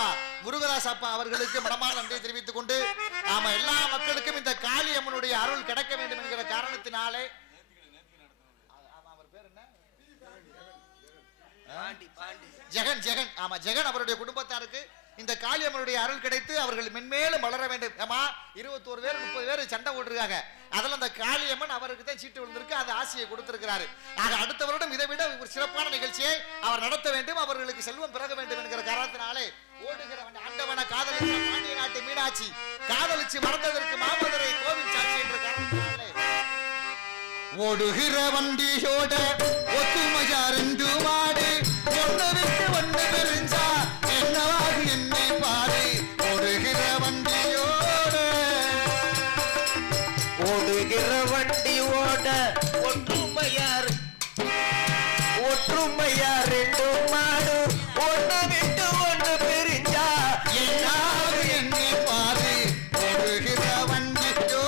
அப்பா முருகதாஸ் அப்பா அவர்களுக்கு மனமார்ந்த நன்றியை தெரிவித்துக் கொண்டு நாம எல்லா மக்களுக்கும் இந்த காளி அம்மனுடைய அருள் கிடைக்க வேண்டும் என்கிற காரணத்தினாலே ஜெகன் ஜெகன் ஆமா ஜெகன் அவருடைய குடும்பத்தாருக்கு இந்த காளி அம்மனுடைய அருள் கிடைத்து அவர்கள் மென்மேலும் வளர வேண்டும். ஏமா 21 பேர் 30 பேர் சண்டை போட்டுருக்காங்க. அதில் அந்த காளி அம்மன் அவருக்கு தான் சீட்டு விழுந்திருக்கு, அந்த ஆசையை கொடுத்திருக்கிறாரு. ஆக அடுத்த வருடம் இதை விட ஒரு சிறப்பான நிகழ்ச்சியை அவர் நடத்த வேண்டும், அவர்களுக்கு செல்வம் பிறக வேண்டும் என்கிற காரணத்தினாலே ஓடுகிறவன் ஆண்டவன காதலிச்ச பாண்டிய நாட்டு மீனாட்சி காதலிச்சு மறந்ததற்கு மாமதுரை கோவில் சாட்சி என்ற காரணத்தினாலே ஓடுகிற வண்டியோட ஒத்துமையா ரெண்டு மாடு ஒன்று விட்டு ஒன்று பெருஞ்சா என்னவாக என்னை பாரு ஓடுகிற வண்டியோட ஒற்றுமையா ரெண்டு மாடு ஒன்று விட்டு ஒன்று பெருஞ்சா என்னவாக என்னை பாரு ஓடுகிற வண்டியோட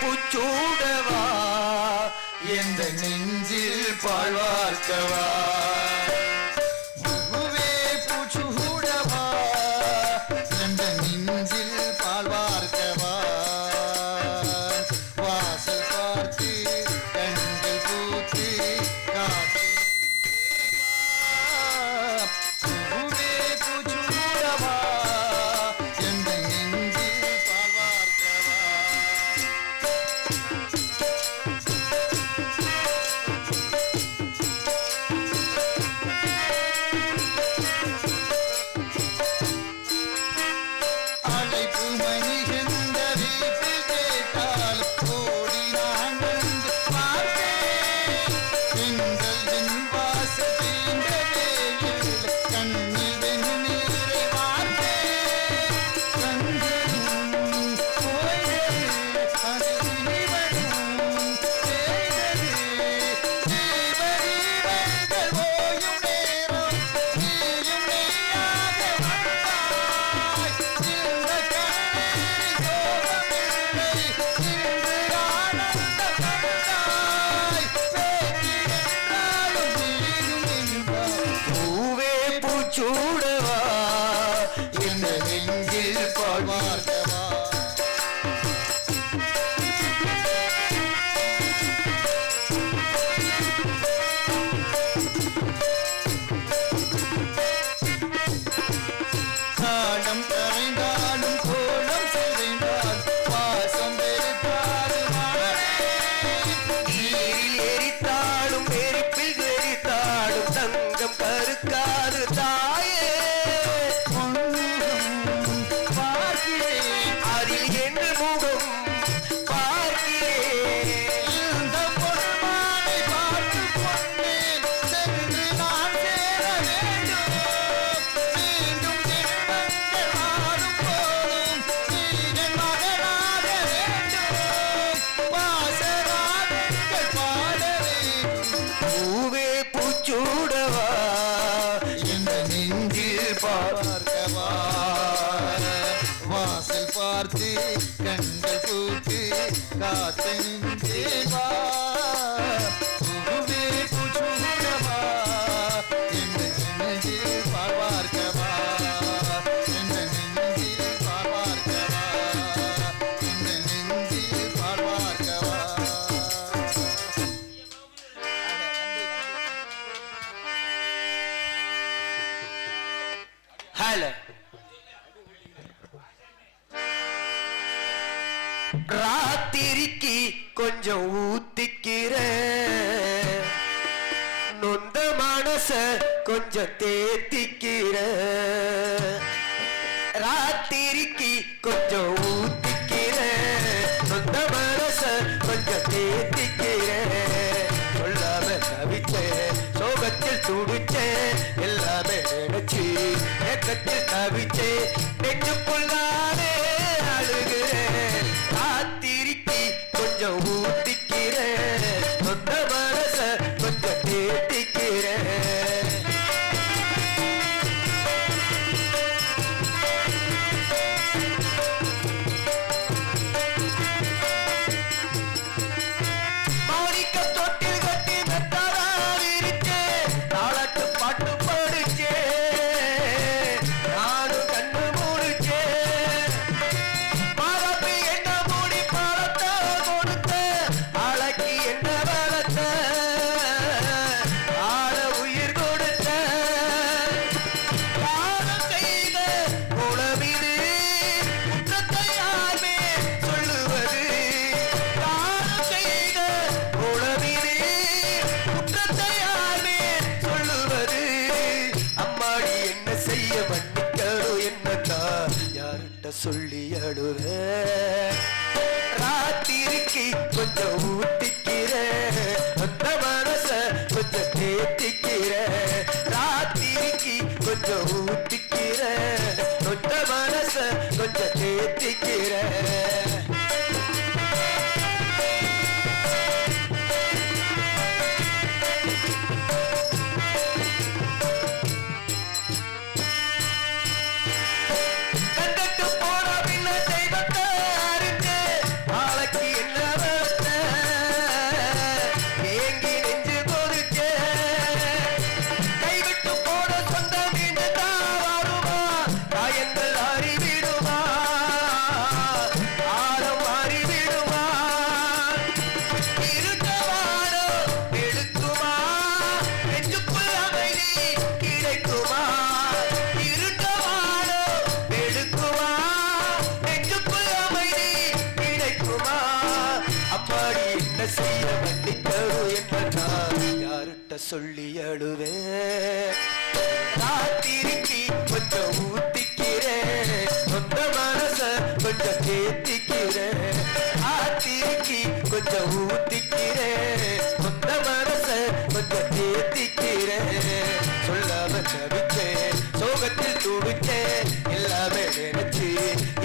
பூச்சூடவா எந்த நெஞ்சில் பாழ்வார்க்கவா பூவே பூச்சூடவா எந்த நெஞ்சில் பாழ்வார்க்கவா வாசல் பார்த்து கண்கள் பூத்து காத்து பூவே பூச்சூடவா எந்த நெஞ்சில் பாழ்வார்க்கவா சூடவா எந்த நெஞ்சில் பாழ்வார்க்கவா காத்தெனிந்தேவா புகுவே புஜுனவா என்ற நெஞ்சில் பார்வார்க்கவா என்ற நெஞ்சில் பார்வார்க்கவா என்ற நெஞ்சில் பார்வார்க்கவா. ஹலோ ராத்திரிக்கு கொஞ்சம் ஊத்திக்கிற நொந்த மனச கொஞ்சம் தேத்திக்கிற ராத்திரிக்கு கொஞ்சம் ஊத்திக்கிற நொந்த மனச கொஞ்சம் தேத்திக்கிற சொல்லாம தவிச்சேன் சோகத்தில் துடிச்சேன் எல்லாமே நினைச்சு ஏக்கத்தில் தவிச்சேன் நெஞ்சுக்குள்ளானே அழுகிறேன் ராத்திரிக்கு கொஞ்சம் ஊத்திக்கிறேன் சொந்த மனச கொஞ்சம் தேத்திக்கிறேன். மாணிக்க தொட்டில் கட்டி மெத்தரா விரிச்சேன் தாளாட்டு பாட்டு படிச்சேன் நானும் கண்ணு மூடிச்சேன் மாறப்பி என்ன மூடி பழத்தை கொடுத்த ஆளைக்கு என்ன வளர்த்த ஆள உயிர் கொடுத்த காலம் செய்த குளவிது குற்றத்தை யாருமே சொல்லுவது காலம் செய்த குளவிது குற்றத்தை யாருமே சொல்லுவது அம்மாடி என்ன செய்ய மன்னிக்கணும் என்னதான் யார்கிட்ட சொல்லி அழுவேன் ராத்திரிக்கு கொஞ்சம் ஊத்திக்கிறேன் அந்த மனச கொஞ்சம் தேத்திக்கிறேன் ராத்திரிக்கு கொஞ்சம் ஊத்திக்கிறேன் அந்த மனச கொஞ்சம் தேத்திக்கிறேன். கண்டட்டு போன பின்ன தெய்வத்தை அறிஞ்சு நாளைக்கு என்ன வளர்த்த ஏங்கி நெஞ்சு கொதிச்சே கைவிட்டு போன சொந்தம் மீண்டும் வருமா காயங்கள் அறிவிடுமா ஆழம் அறிவிடுமா இருட்டவானோ எடுக்குமா நெஞ்சுக்குள் அமைதி கிடைக்குமா இருட்டவானோ எடுக்குமா நெஞ்சுக்குள் அமைதி கிடைக்குமா அம்மாடி என்ன செய்ய மன்னிக்கணும் என்ன யார்கிட்ட சொல்லி அழுவேன் ராத்திரிக்கு கொஞ்சம் ஊத்திக்கிறேன் சொந்த மனச கொஞ்சம் தேத்திக்கிறேன் ராத்திரிக்கு கொஞ்சம் ஊத்திக்கிறேன் சொந்த மனச கொஞ்சம் தேத்திக்கிறேன் சொல்லாம தவிச்சேன் சோகத்தில் துடிச்சேன் எல்லாமே நினைச்சு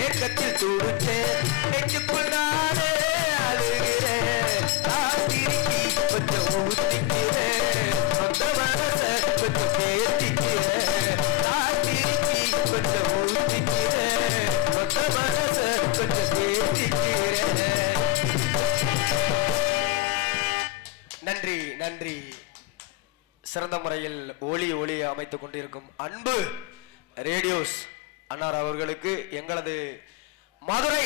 ஏக்கத்தில் துடிச்சேன் நெஞ்சுக்குள் நானே அழுகிறேன் ராத்திரிக்கு கொஞ்சம் ஊத்திக்கிறேன் சொந்த மனச கொஞ்சம் தேத்திக்கிறேன் ராத்திரிக்கு கொஞ்சம் ஊத்திக்கிறேன் சொந்த மனச கொஞ்சம் தேத்திக்கிறேன். நன்றி நன்றி. சிறந்த முறையில் ஒளி அமைத்துக் கொண்டிருக்கும் அன்பு ரேடியோஸ் அன்னார் அவர்களுக்கு எங்களது மதுரை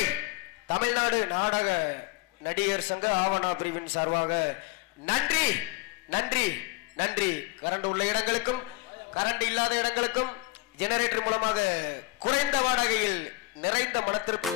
தமிழ்நாடு நாடக நடிகர் சங்க ஆவணா பிரிவின் சார்பாக நன்றி நன்றி நன்றி. கரண்ட் உள்ள இடங்களுக்கும் கரண்ட் இல்லாத இடங்களுக்கும் ஜெனரேட்டர் மூலமாக குறைந்த வாடகையில் நிறைந்த மனத்திற்கு